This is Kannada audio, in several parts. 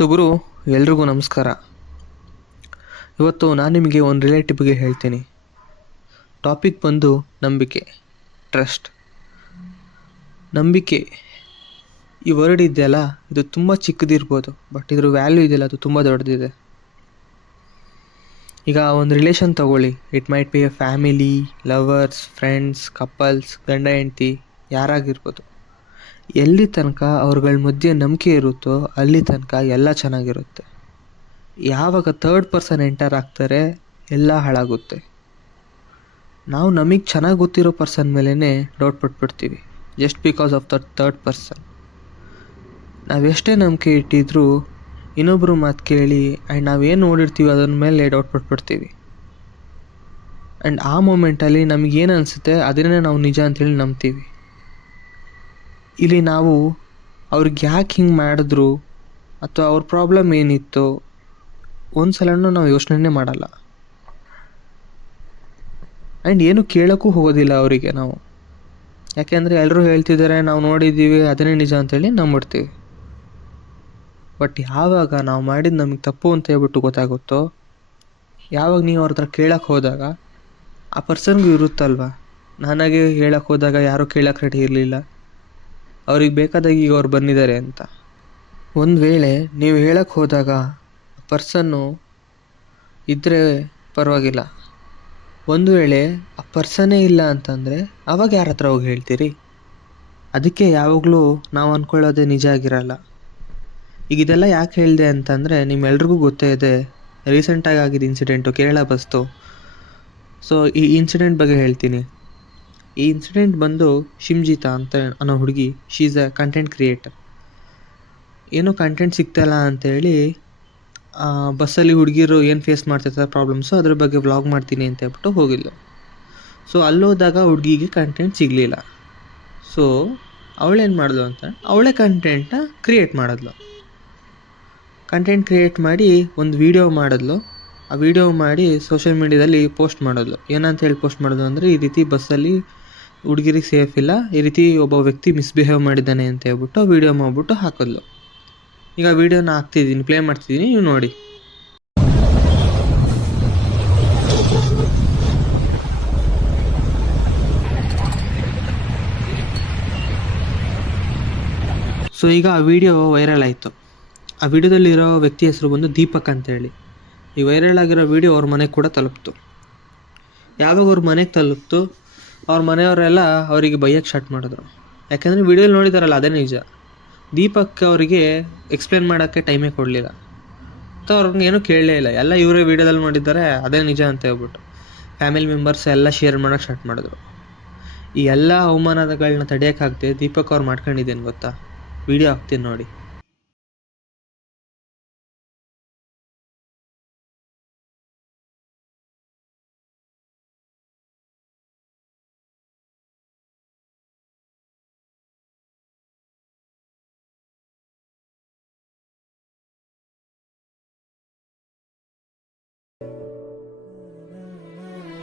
ಗುರು, ಎಲ್ರಿಗೂ ನಮಸ್ಕಾರ. ಇವತ್ತು ನಾನು ನಿಮಗೆ ಒಂದು ರಿಲೇಟಿವ್ ಬಗ್ಗೆ ಹೇಳ್ತೀನಿ. ಟಾಪಿಕ್ ಬಂದು ನಂಬಿಕೆ, ಟ್ರಸ್ಟ್. ನಂಬಿಕೆ ಈ ವರ್ಡ್ ಇದೆಯಲ್ಲ, ಇದು ತುಂಬ ಚಿಕ್ಕದಿರ್ಬೋದು, ಬಟ್ ಇದ್ರ ವ್ಯಾಲ್ಯೂ ಇದೆಯಲ್ಲ ಅದು ತುಂಬ ದೊಡ್ಡದಿದೆ. ಈಗ ಒಂದು ರಿಲೇಷನ್ ತಗೊಳ್ಳಿ, it might be A family, lovers, friends, couples, ಗಂಡ ಹೆಂಡತಿ, ಯಾರಾಗಿರ್ಬೋದು. ಎಲ್ಲಿ ತನಕ ಅವ್ರಗಳ ಮಧ್ಯೆ ನಂಬಿಕೆ ಇರುತ್ತೋ ಅಲ್ಲಿ ತನಕ ಎಲ್ಲ ಚೆನ್ನಾಗಿರುತ್ತೆ. ಯಾವಾಗ ಥರ್ಡ್ ಪರ್ಸನ್ ಎಂಟರ್ ಆಗ್ತಾರೆ ಎಲ್ಲ ಹಾಳಾಗುತ್ತೆ. ನಾವು ನಮಗೆ ಚೆನ್ನಾಗಿ ಗೊತ್ತಿರೋ ಪರ್ಸನ್ ಮೇಲೇ ಡೌಟ್ ಪಟ್ಬಿಡ್ತೀವಿ, just because of the third person. ನಾವೆಷ್ಟೇ ನಂಬಿಕೆ ಇಟ್ಟಿದ್ರೂ ಇನ್ನೊಬ್ಬರು ಮಾತು ಕೇಳಿ ಆ್ಯಂಡ್ ನಾವೇನು ನೋಡಿರ್ತೀವಿ ಅದರ ಮೇಲೆ ಡೌಟ್ ಪಟ್ಬಿಡ್ತೀವಿ. ಆ್ಯಂಡ್ ಆ ಮೂಮೆಂಟಲ್ಲಿ ನಮಗೇನು ಅನಿಸುತ್ತೆ ಅದನ್ನೇ ನಾವು ನಿಜ ಅಂತೇಳಿ ನಂಬ್ತೀವಿ. ಇಲ್ಲಿ ನಾವು ಅವ್ರಿಗೆ ಯಾಕೆ ಹಿಂಗೆ ಮಾಡಿದ್ರು ಅಥವಾ ಅವ್ರ ಪ್ರಾಬ್ಲಮ್ ಏನಿತ್ತು ಒಂದು ಸಲನೂ ನಾವು ಯೋಚನೆ ಮಾಡಲ್ಲ. ಆ್ಯಂಡ್ ಏನು ಕೇಳೋಕ್ಕೂ ಹೋಗೋದಿಲ್ಲ ಅವರಿಗೆ ನಾವು. ಯಾಕೆಂದರೆ ಎಲ್ಲರೂ ಹೇಳ್ತಿದ್ದಾರೆ, ನಾವು ನೋಡಿದ್ದೀವಿ, ಅದನ್ನೇ ನಿಜ ಅಂತೇಳಿ ನಂಬಿಡ್ತೀವಿ. ಬಟ್ ಯಾವಾಗ ನಾವು ಮಾಡಿದ್ದು ನಮಗೆ ತಪ್ಪು ಅಂತ ಹೇಳ್ಬಿಟ್ಟು ಗೊತ್ತಾಗುತ್ತೋ, ಯಾವಾಗ ನೀವು ಅವ್ರ ಹತ್ರ ಕೇಳಕ್ಕೆ ಹೋದಾಗ ಆ ಪರ್ಸನ್ಗೂ ಇರುತ್ತಲ್ವ, ನನಗೆ ಹೇಳಕ್ಕೆ ಹೋದಾಗ ಯಾರೂ ಕೇಳಕ್ಕೆ ರೆಡಿ ಇರಲಿಲ್ಲ, ಅವ್ರಿಗೆ ಬೇಕಾದಾಗ ಈಗ ಅವ್ರು ಬಂದಿದ್ದಾರೆ ಅಂತ. ಒಂದು ವೇಳೆ ನೀವು ಹೇಳಕ್ಕೆ ಹೋದಾಗ ಪರ್ಸನ್ನು ಇದ್ದರೆ ಪರವಾಗಿಲ್ಲ, ಒಂದು ವೇಳೆ ಆ ಪರ್ಸನ್ನೇ ಇಲ್ಲ ಅಂತಂದರೆ ಅವಾಗ ಯಾರ ಹತ್ರ ಹೋಗಿ ಹೇಳ್ತೀರಿ? ಅದಕ್ಕೆ ಯಾವಾಗಲೂ ನಾವು ಅಂದ್ಕೊಳ್ಳೋದೇ ನಿಜ ಆಗಿರಲ್ಲ. ಈಗ ಇದೆಲ್ಲ ಯಾಕೆ ಹೇಳಿದೆ ಅಂತಂದರೆ, ನಿಮ್ಮೆಲ್ರಿಗೂ ಗೊತ್ತೇ ಇದೆ, ರೀಸೆಂಟಾಗಿ ಆಗಿದ್ದ ಇನ್ಸಿಡೆಂಟು ಕೇರಳ ಬಸ್ತು. ಸೊ ಈ ಇನ್ಸಿಡೆಂಟ್ ಬಗ್ಗೆ ಹೇಳ್ತೀನಿ. ಈ ಇನ್ಸಿಡೆಂಟ್ ಬಂದು ಶಿಮ್ಜಿತಾ ಅಂತ ಅನ್ನೋ ಹುಡುಗಿ, she is a content creator. ಏನೋ ಕಂಟೆಂಟ್ ಸಿಗ್ತಾಯಿಲ್ಲ ಅಂತೇಳಿ ಬಸ್ಸಲ್ಲಿ ಹುಡುಗಿರು ಏನು ಫೇಸ್ ಮಾಡ್ತಿರ್ತಾರೆ ಪ್ರಾಬ್ಲಮ್ಸು ಅದ್ರ ಬಗ್ಗೆ ವ್ಲಾಗ್ ಮಾಡ್ತೀನಿ ಅಂತ ಹೇಳ್ಬಿಟ್ಟು ಹೋಗಿದ್ಲು. ಸೊ ಅಲ್ಲೋದಾಗ ಹುಡುಗಿಗೆ ಕಂಟೆಂಟ್ ಸಿಗಲಿಲ್ಲ. ಸೊ ಅವಳೇನು ಮಾಡಿದ್ಲು ಅಂತ, ಅವಳೇ ಕಂಟೆಂಟ್ನ ಕ್ರಿಯೇಟ್ ಮಾಡಿದ್ಲು. ಕಂಟೆಂಟ್ ಕ್ರಿಯೇಟ್ ಮಾಡಿ ಒಂದು ವೀಡಿಯೋ ಮಾಡಿದ್ಲು. ಆ ವಿಡಿಯೋ ಮಾಡಿ ಸೋಷಿಯಲ್ ಮೀಡ್ಯಾದಲ್ಲಿ ಪೋಸ್ಟ್ ಮಾಡೋದು. ಏನಂತ ಹೇಳಿ ಪೋಸ್ಟ್ ಮಾಡೋದು ಅಂದರೆ, ಈ ರೀತಿ ಬಸ್ಸಲ್ಲಿ ಹುಡುಗಿರಿಗೆ ಸೇಫ್ ಇಲ್ಲ, ಈ ರೀತಿ ಒಬ್ಬ ವ್ಯಕ್ತಿ ಮಿಸ್ಬಿಹೇವ್ ಮಾಡಿದ್ದಾನೆ ಅಂತ ಹೇಳ್ಬಿಟ್ಟು ವೀಡಿಯೋ ಮಾಡಿಬಿಟ್ಟು ಹಾಕಿದ್ಲು. ಈಗ ವೀಡಿಯೋನ ಹಾಕ್ತಿದ್ದೀನಿ, ಪ್ಲೇ ಮಾಡ್ತಿದ್ದೀನಿ, ನೀವು ನೋಡಿ. ಸೊ ಈಗ ಆ ವಿಡಿಯೋ ವೈರಲ್ ಆಯಿತು. ಆ ವಿಡಿಯೋದಲ್ಲಿರೋ ವ್ಯಕ್ತಿ ಹೆಸರು ಬಂದು ದೀಪಕ್ ಅಂತೇಳಿ. ಈ ವೈರಲ್ ಆಗಿರೋ ವಿಡಿಯೋ ಅವ್ರ ಮನೆಗೆ ಕೂಡ ತಲುಪ್ತು. ಯಾವಾಗ ಅವ್ರ ಮನೆಗೆ ತಲುಪ್ತು, ಅವ್ರ ಮನೆಯವರೆಲ್ಲ ಅವರಿಗೆ ಬೈಯಕ್ಕೆ ಸ್ಟಾರ್ಟ್ ಮಾಡಿದ್ರು. ಯಾಕೆಂದರೆ ವಿಡಿಯೋಲಿ ನೋಡಿದಾರಲ್ಲ ಅದೇ ನಿಜ. ದೀಪಕ್ ಅವರಿಗೆ ಎಕ್ಸ್ಪ್ಲೇನ್ ಮಾಡೋಕ್ಕೆ ಟೈಮೇ ಕೊಡಲಿಲ್ಲ, ಅಥವಾ ಅವ್ರಿಗೆ ಏನೂ ಕೇಳಲೇ ಇಲ್ಲ. ಎಲ್ಲ ಇವರೇ ವೀಡಿಯೋದಲ್ಲಿ ನೋಡಿದ್ದಾರೆ, ಅದೇ ನಿಜ ಅಂತ ಹೇಳ್ಬಿಟ್ಟು ಫ್ಯಾಮಿಲಿ ಮೆಂಬರ್ಸ್ ಎಲ್ಲ ಶೇರ್ ಮಾಡೋಕ್ಕೆ ಸ್ಟಾರ್ಟ್ ಮಾಡಿದ್ರು. ಈ ಎಲ್ಲ ಅವಮಾನಗಳನ್ನ ತಡೆಯೋಕ್ಕಾಗದೆ ದೀಪಕ್ ಅವ್ರು ಮಾಡ್ಕೊಂಡಿದ್ದೇನು ಗೊತ್ತಾ? ವಿಡಿಯೋ ಹಾಕ್ತೀನಿ ನೋಡಿ.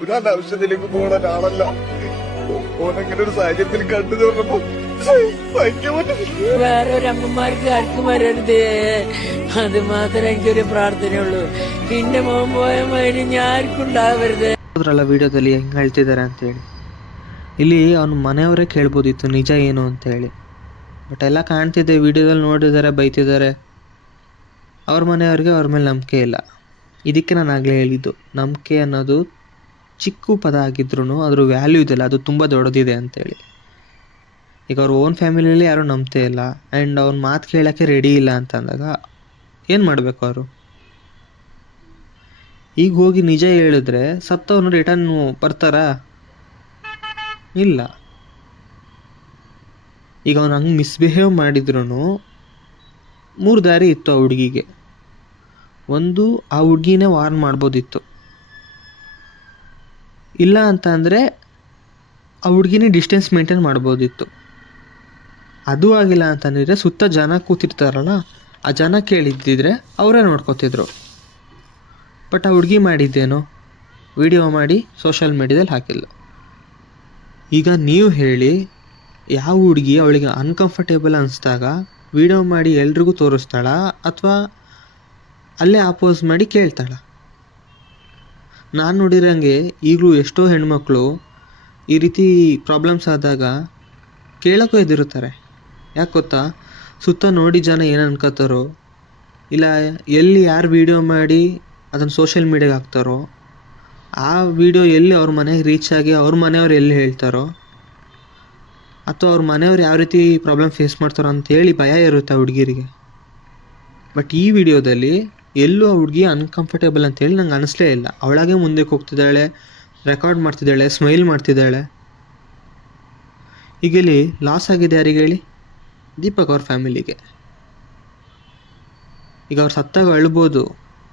ഒരാളുടെ ആവശ്യത്തിലേക്ക് പോകണ ഒരാളല്ല. ഓനങ്ങനെ ഒരു സാഹചര്യത്തിൽ കണ്ടു തോന്നപ്പോ സഹിക്കാൻ പറ്റില്ല. വേറെ ഒരു അമ്മമാർക്ക് ആർക്കും വരരുത്, അത് മാത്രമേ എനിക്കൊരു പ്രാർത്ഥനയുള്ളൂ. പിന്നെ മോൻ പോയ മൈന് ഞാൻ ആർക്കും ഉണ്ടാവരുത്. ಅದ್ರಲ್ಲ ವಿಡಿಯೋದಲ್ಲಿ ಹೆಂಗೆ ಹೇಳ್ತಿದ್ದಾರೆ ಅಂತೇಳಿ. ಇಲ್ಲಿ ಅವನ ಮನೆಯವರೇ ಕೇಳ್ಬೋದಿತ್ತು ನಿಜ ಏನು ಅಂತ ಹೇಳಿ, ಬಟ್ ಎಲ್ಲ ಕಾಣ್ತಿದ್ದೆ, ವಿಡಿಯೋದಲ್ಲಿ ನೋಡಿದ್ದಾರೆ, ಬೈತಿದ್ದಾರೆ. ಅವ್ರ ಮನೆಯವ್ರಿಗೆ ಅವ್ರ ಮೇಲೆ ನಂಬಿಕೆ ಇಲ್ಲ. ಇದಕ್ಕೆ ನಾನು ಆಗಲೇ ಹೇಳಿದ್ದು, ನಂಬಿಕೆ ಅನ್ನೋದು ಚಿಕ್ಕ ಪದ ಆಗಿದ್ರೂ ಅದ್ರ ವ್ಯಾಲ್ಯೂ ಇದೆಯಲ್ಲ ಅದು ತುಂಬ ದೊಡ್ಡದಿದೆ ಅಂತೇಳಿ. ಈಗ ಅವ್ರ ಓನ್ ಫ್ಯಾಮಿಲಿಯಲ್ಲಿ ಯಾರೂ ನಂಬ್ತೇ ಇಲ್ಲ, ಆ್ಯಂಡ್ ಅವ್ನ ಮಾತು ಕೇಳೋಕ್ಕೆ ರೆಡಿ ಇಲ್ಲ ಅಂತ ಅಂದಾಗ ಏನು ಮಾಡಬೇಕು ಅವರು? ಈಗ ಹೋಗಿ ನಿಜ ಹೇಳಿದ್ರೆ ಸತ್ತವನು ರಿಟರ್ನ್ ಬರ್ತಾರಾ? ಇಲ್ಲ. ಈಗ ಅವನು ಹಂಗೆ ಮಿಸ್ಬಿಹೇವ್ ಮಾಡಿದ್ರು 3 ದಾರಿ ಇತ್ತು ಆ ಹುಡುಗಿಗೆ. ಒಂದು, ಆ ಹುಡುಗಿನೇ ವಾರ್ನ್ ಮಾಡ್ಬೋದಿತ್ತು. ಇಲ್ಲ ಅಂತ ಅಂದರೆ ಆ ಹುಡುಗಿನೇ ಡಿಸ್ಟೆನ್ಸ್ ಮೇಂಟೈನ್ ಮಾಡ್ಬೋದಿತ್ತು. ಅದು ಆಗಿಲ್ಲ ಅಂತಂದರೆ ಸುತ್ತ ಜನ ಕೂತಿರ್ತಾರಲ್ಲ, ಆ ಜನ ಕೇಳಿದ್ದಿದ್ರೆ ಅವರೇ ನೋಡ್ಕೋತಿದ್ರು. ಬಟ್ ಆ ಹುಡುಗಿ ಮಾಡಿದ್ದೇನೋ, ವಿಡಿಯೋ ಮಾಡಿ ಸೋಷಿಯಲ್ ಮೀಡ್ಯಾದಲ್ಲಿ ಹಾಕಿಲ್ಲ. ಈಗ ನೀವು ಹೇಳಿ, ಯಾವ ಹುಡುಗಿ ಅವಳಿಗೆ ಅನ್ಕಂಫರ್ಟೇಬಲ್ ಅನಿಸ್ದಾಗ ವಿಡಿಯೋ ಮಾಡಿ ಎಲ್ರಿಗೂ ತೋರಿಸ್ತಾಳ, ಅಥವಾ ಅಲ್ಲೇ ಅಪೋಸ್ ಮಾಡಿ ಕೇಳ್ತಾಳೆ. ನಾನು ನೋಡಿರಂಗೆ ಈಗಲೂ ಎಷ್ಟೋ ಹೆಣ್ಮಕ್ಳು ಈ ರೀತಿ ಪ್ರಾಬ್ಲಮ್ಸ್ ಆದಾಗ ಕೇಳೋಕ್ಕೂ ಎದುರುತ್ತಾರೆ. ಯಾಕೆ ಗೊತ್ತಾ? ಸುತ್ತ ನೋಡಿ ಜನ ಏನು ಅನ್ಕೋತಾರೋ, ಇಲ್ಲ ಎಲ್ಲಿ ಯಾರು ವೀಡಿಯೋ ಮಾಡಿ ಅದನ್ನು ಸೋಷಿಯಲ್ ಮೀಡಿಯಾಗೆ ಹಾಕ್ತಾರೋ, ಆ ವಿಡಿಯೋ ಎಲ್ಲಿ ಅವ್ರ ಮನೆಗೆ ರೀಚ್ ಆಗಿ ಅವ್ರ ಮನೆಯವ್ರು ಎಲ್ಲಿ ಹೇಳ್ತಾರೋ, ಅಥವಾ ಅವ್ರ ಮನೆಯವ್ರು ಯಾವ ರೀತಿ ಪ್ರಾಬ್ಲಮ್ ಫೇಸ್ ಮಾಡ್ತಾರೋ ಅಂತೇಳಿ ಭಯ ಇರುತ್ತೆ ಆ ಹುಡುಗಿರಿಗೆ. ಬಟ್ ಈ ವಿಡಿಯೋದಲ್ಲಿ ಎಲ್ಲೂ ಆ ಹುಡುಗಿ ಅನ್ಕಂಫರ್ಟೇಬಲ್ ಅಂತೇಳಿ ನಂಗೆ ಅನಿಸ್ಲೇ ಇಲ್ಲ. ಅವಳಾಗೆ ಮುಂದಕ್ಕೆ ಹೋಗ್ತಿದ್ದಾಳೆ, ರೆಕಾರ್ಡ್ ಮಾಡ್ತಿದ್ದಾಳೆ, ಸ್ಮೈಲ್ ಮಾಡ್ತಿದ್ದಾಳೆ. ಈಗ ಇಲ್ಲಿ ಲಾಸ್ ಆಗಿದೆ ಯಾರಿಗೆ ಹೇಳಿ? ದೀಪಕ್ ಅವ್ರ ಫ್ಯಾಮಿಲಿಗೆ. ಈಗ ಅವ್ರು ಸತ್ತಾಗ ಅಳ್ಬೋದು.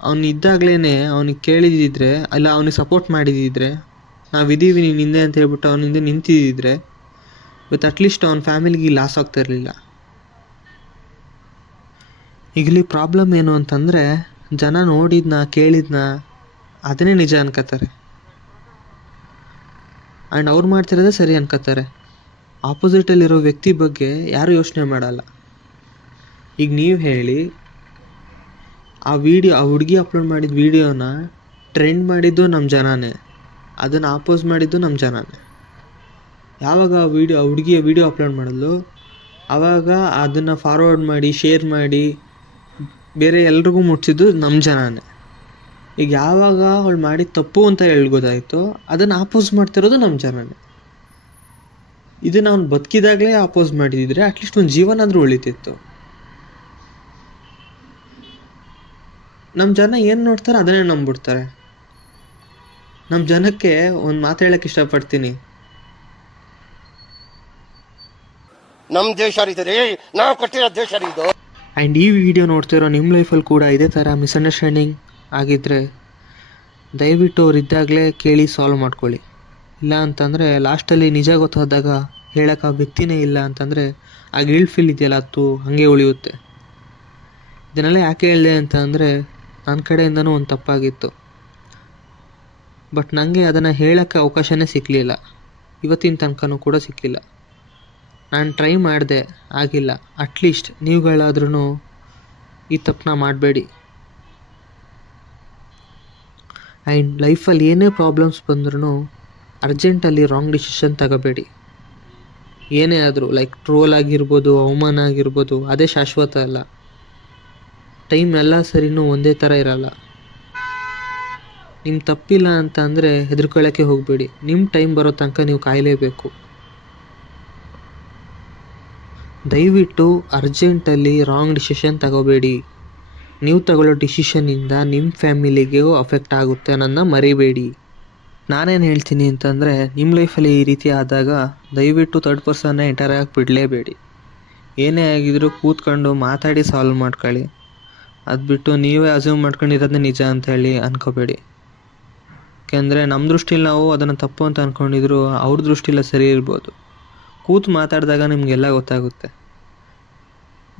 ಅವ್ನು ಇದ್ದಾಗಲೇ ಅವ್ನಿಗೆ ಕೇಳಿದಿದ್ರೆ, ಅಲ್ಲ ಅವ್ನಿಗೆ ಸಪೋರ್ಟ್ ಮಾಡಿದಿದ್ರೆ, ನಾವಿದ್ದೀವಿ ನೀನು ಹಿಂದೆ ಅಂತ ಹೇಳ್ಬಿಟ್ಟು ಅವ್ನ ಹಿಂದೆ ನಿಂತಿದ್ದಿದ್ರೆ ಇವತ್ತು ಅಟ್ಲೀಸ್ಟ್ ಅವ್ನ ಫ್ಯಾಮಿಲಿಗೆ ಲಾಸ್ ಆಗ್ತಾ ಇರಲಿಲ್ಲ. ಈಗಲಿ ಪ್ರಾಬ್ಲಮ್ ಏನು ಅಂತಂದರೆ, ಜನ ನೋಡಿದ್ನ ಕೇಳಿದ್ನ ಅದನ್ನೇ ನಿಜ ಅನ್ಕೋತಾರೆ. ಆ್ಯಂಡ್ ಅವ್ರು ಮಾಡ್ತಿರೋದೇ ಸರಿ ಅನ್ಕೋತಾರೆ. ಆಪೋಸಿಟಲ್ಲಿರೋ ವ್ಯಕ್ತಿ ಬಗ್ಗೆ ಯಾರೂ ಯೋಚನೆ ಮಾಡಲ್ಲ. ಈಗ ನೀವು ಹೇಳಿ, ಆ ಹುಡುಗಿ ಅಪ್ಲೋಡ್ ಮಾಡಿದ ವೀಡಿಯೋನ ಟ್ರೆಂಡ್ ಮಾಡಿದ್ದು ನಮ್ಮ ಜನನೇ, ಅದನ್ನು ಆಪೋಸ್ ಮಾಡಿದ್ದು ನಮ್ಮ ಜನನೇ. ಯಾವಾಗ ಆ ಹುಡುಗಿಯ ವೀಡಿಯೋ ಅಪ್ಲೋಡ್ ಮಾಡಲು ಆವಾಗ ಅದನ್ನು ಫಾರ್ವರ್ಡ್ ಮಾಡಿ ಶೇರ್ ಮಾಡಿ ಬೇರೆ ಎಲ್ರಿಗೂ ಮುಟ್ಸಿದ್ದು ನಮ್ಮ ಜನನೇ. ಈಗ ಯಾವಾಗ ಅವಳು ಮಾಡಿದ ತಪ್ಪು ಅಂತ ಗೊತ್ತಾಯಿತು, ಅದನ್ನು ಆಪೋಸ್ ಮಾಡ್ತಿರೋದು ನಮ್ಮ ಜನನೇ. ಇದನ್ನು ಅವ್ನು ಬದುಕಿದಾಗಲೇ ಆಪೋಸ್ ಮಾಡಿದಿದ್ರೆ ಅಟ್ಲೀಸ್ಟ್ ಒಂದು ಜೀವನ ಆದರೂ ಉಳಿತಿತ್ತು. ನಮ್ಮ ಜನ ಏನು ನೋಡ್ತಾರೆ ಅದನ್ನೇ ನಂಬಿಡ್ತಾರೆ. ನಮ್ಮ ಜನಕ್ಕೆ ಒಂದು ಮಾತು ಹೇಳಕ್ಕೆ ಇಷ್ಟಪಡ್ತೀನಿ. ನಮ್ಮ ದೇಶ ರೀ, ನಾವು ಕಟ್ಟಿರೋ ದೇಶ ಇದು. ಆ್ಯಂಡ್ ಈ ವಿಡಿಯೋ ನೋಡ್ತಿರೋ ನಿಮ್ಮ ಲೈಫಲ್ಲಿ ಕೂಡ ಇದೇ ಥರ ಮಿಸ್ಅಂಡರ್ಸ್ಟ್ಯಾಂಡಿಂಗ್ ಆಗಿದ್ದರೆ ದಯವಿಟ್ಟು ಅವ್ರು ಇದ್ದಾಗಲೇ ಕೇಳಿ ಸಾಲ್ವ್ ಮಾಡ್ಕೊಳ್ಳಿ. ಇಲ್ಲ ಅಂತಂದರೆ ಲಾಸ್ಟಲ್ಲಿ ನಿಜ ಗೊತ್ತಾದಾಗ ಹೇಳೋಕೆ ಆ ವ್ಯಕ್ತಿನೇ ಇಲ್ಲ ಅಂತಂದರೆ ಆ ಗಿಲ್ಟ್ ಫೀಲ್ ಇದೆಯಲ್ಲ, ಅದು ಹಾಗೆ ಉಳಿಯುತ್ತೆ. ಇದನ್ನೆಲ್ಲ ಯಾಕೆ ಹೇಳಿದೆ ಅಂತ ಅಂದರೆ, ನನ್ನ ಕಡೆಯಿಂದನೂ ಒಂದು ತಪ್ಪಾಗಿತ್ತು. ಬಟ್ ನನಗೆ ಅದನ್ನು ಹೇಳೋಕ್ಕೆ ಅವಕಾಶನೇ ಸಿಕ್ಕಲಿಲ್ಲ. ಇವತ್ತಿನ ತನಕನೂ ಕೂಡ ಸಿಕ್ಕಲಿಲ್ಲ. ನಾನು ಟ್ರೈ ಮಾಡಿದೆ, ಆಗಿಲ್ಲ. ಅಟ್ಲೀಸ್ಟ್ ನೀವುಗಳಾದ್ರೂ ಈ ತಪ್ಪನ್ನ ಮಾಡಬೇಡಿ. ಆ್ಯಂಡ್ ಲೈಫಲ್ಲಿ ಏನೇ ಪ್ರಾಬ್ಲಮ್ಸ್ ಬಂದ್ರೂ ಅರ್ಜೆಂಟಲ್ಲಿ ರಾಂಗ್ ಡಿಸಿಷನ್ ತಗೋಬೇಡಿ. ಏನೇ ಆದರೂ ಲೈಕ್ ಟ್ರೋಲ್ ಆಗಿರ್ಬೋದು, ಅವಮಾನ ಆಗಿರ್ಬೋದು, ಅದೇ ಶಾಶ್ವತ ಅಲ್ಲ. ಟೈಮ್ ಎಲ್ಲ ಸರಿನೂ ಒಂದೇ ಥರ ಇರಲ್ಲ. ನಿಮ್ಮ ತಪ್ಪಿಲ್ಲ ಅಂತ ಅಂದರೆ ಹೆದರ್ಕೊಳ್ಳೋಕ್ಕೆ ಹೋಗಬೇಡಿ. ನಿಮ್ಮ ಟೈಮ್ ಬರೋ ತನಕ ನೀವು ಕಾಯಲೇಬೇಕು. ದಯವಿಟ್ಟು ಅರ್ಜೆಂಟಲ್ಲಿ ರಾಂಗ್ ಡಿಸಿಷನ್ ತಗೋಬೇಡಿ. ನೀವು ತಗೊಳ್ಳೋ ಡಿಸಿಷನ್ನಿಂದ ನಿಮ್ಮ ಫ್ಯಾಮಿಲಿಗೂ ಅಫೆಕ್ಟ್ ಆಗುತ್ತೆ ಅನ್ನೋದನ್ನ ಮರಿಬೇಡಿ. ನಾನೇನು ಹೇಳ್ತೀನಿ ಅಂತಂದರೆ, ನಿಮ್ಮ ಲೈಫಲ್ಲಿ ಈ ರೀತಿ ಆದಾಗ ದಯವಿಟ್ಟು ಥರ್ಡ್ ಪರ್ಸನ್ನ ಎಂಟರ್ ಆಗಿ ಬಿಡಲೇಬೇಡಿ. ಏನೇ ಆಗಿದ್ರೂ ಕೂತ್ಕೊಂಡು ಮಾತಾಡಿ ಸಾಲ್ವ್ ಮಾಡ್ಕೊಳ್ಳಿ. ಅದು ಬಿಟ್ಟು ನೀವೇ ಅಸ್ಯೂಮ್ ಮಾಡ್ಕೊಂಡಿರೋದನ್ನೇ ನಿಜ ಅಂತ ಹೇಳಿ ಅಂದ್ಕೋಬೇಡಿ. ಯಾಕೆಂದರೆ ನಮ್ಮ ದೃಷ್ಟಿಲಿ ನಾವು ಅದನ್ನು ತಪ್ಪು ಅಂತ ಅಂದ್ಕೊಂಡಿದ್ರು ಅವ್ರ ದೃಷ್ಟಿಲ್ಲ ಸರಿ ಇರ್ಬೋದು. ಕೂತು ಮಾತಾಡಿದಾಗ ನಿಮಗೆಲ್ಲ ಗೊತ್ತಾಗುತ್ತೆ.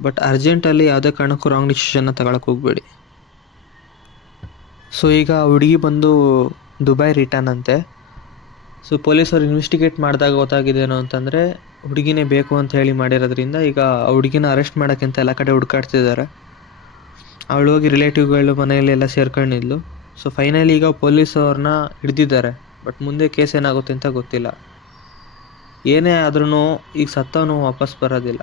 ಬಟ್ ಅರ್ಜೆಂಟಲ್ಲಿ ಯಾವುದೇ ಕಾರಣಕ್ಕೂ ರಾಂಗ್ ಡಿಸಿಷನ್ನ ತಗೊಳಕ್ಕೆ ಹೋಗಬೇಡಿ. ಸೊ ಈಗ ಹುಡುಗಿ ಬಂದು ದುಬೈ ರಿಟರ್ನ್ ಅಂತೆ. ಸೊ ಪೊಲೀಸರು ಇನ್ವೆಸ್ಟಿಗೇಟ್ ಮಾಡಿದಾಗ ಗೊತ್ತಾಗಿದ್ದೇನೋ ಅಂತಂದರೆ, ಹುಡುಗಿನೇ ಬೇಕು ಅಂತ ಹೇಳಿ ಮಾಡಿರೋದ್ರಿಂದ ಈಗ ಆ ಹುಡುಗಿನ ಅರೆಸ್ಟ್ ಮಾಡೋಕ್ಕೆ ಅಂತ ಎಲ್ಲ ಕಡೆ ಹುಡುಕಾಡ್ತಿದ್ದಾರೆ. ಅವಳು ಹೋಗಿ ರಿಲೇಟಿವ್ಗಳು ಮನೆಯಲ್ಲೆಲ್ಲ ಸೇರ್ಕೊಂಡಿದ್ಲು. ಸೊ ಫೈನಲಿ ಈಗ ಪೊಲೀಸ್ ಅವ್ರನ್ನ ಹಿಡ್ದಿದ್ದಾರೆ. ಬಟ್ ಮುಂದೆ ಕೇಸ್ ಏನಾಗುತ್ತೆ ಅಂತ ಗೊತ್ತಿಲ್ಲ. ಏನೇ ಆದ್ರೂ ಈಗ ಸತ್ತವನು ವಾಪಸ್ ಬರೋದಿಲ್ಲ.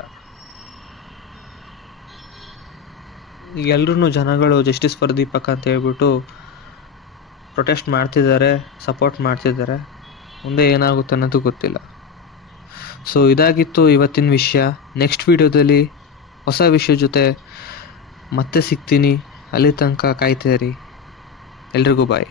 ಈಗ ಎಲ್ಲರೂ ಜನಗಳು ಜಸ್ಟಿಸ್ ಫಾರ್ ದೀಪಕ್ ಅಂತ ಹೇಳ್ಬಿಟ್ಟು ಪ್ರೊಟೆಸ್ಟ್ ಮಾಡ್ತಿದ್ದಾರೆ, ಸಪೋರ್ಟ್ ಮಾಡ್ತಿದ್ದಾರೆ. ಮುಂದೆ ಏನಾಗುತ್ತೆ ಅನ್ನೋದು ಗೊತ್ತಿಲ್ಲ. ಸೊ ಇದಾಗಿತ್ತು ಇವತ್ತಿನ ವಿಷಯ. ನೆಕ್ಸ್ಟ್ ವೀಡಿಯೋದಲ್ಲಿ ಹೊಸ ವಿಷಯ ಜೊತೆ ಮತ್ತೆ ಸಿಗ್ತೀನಿ. ಅಲ್ಲಿ ತನಕ ಕಾಯ್ತಾ ಇರಿ. ಎಲ್ರಿಗೂ ಬಾಯ್.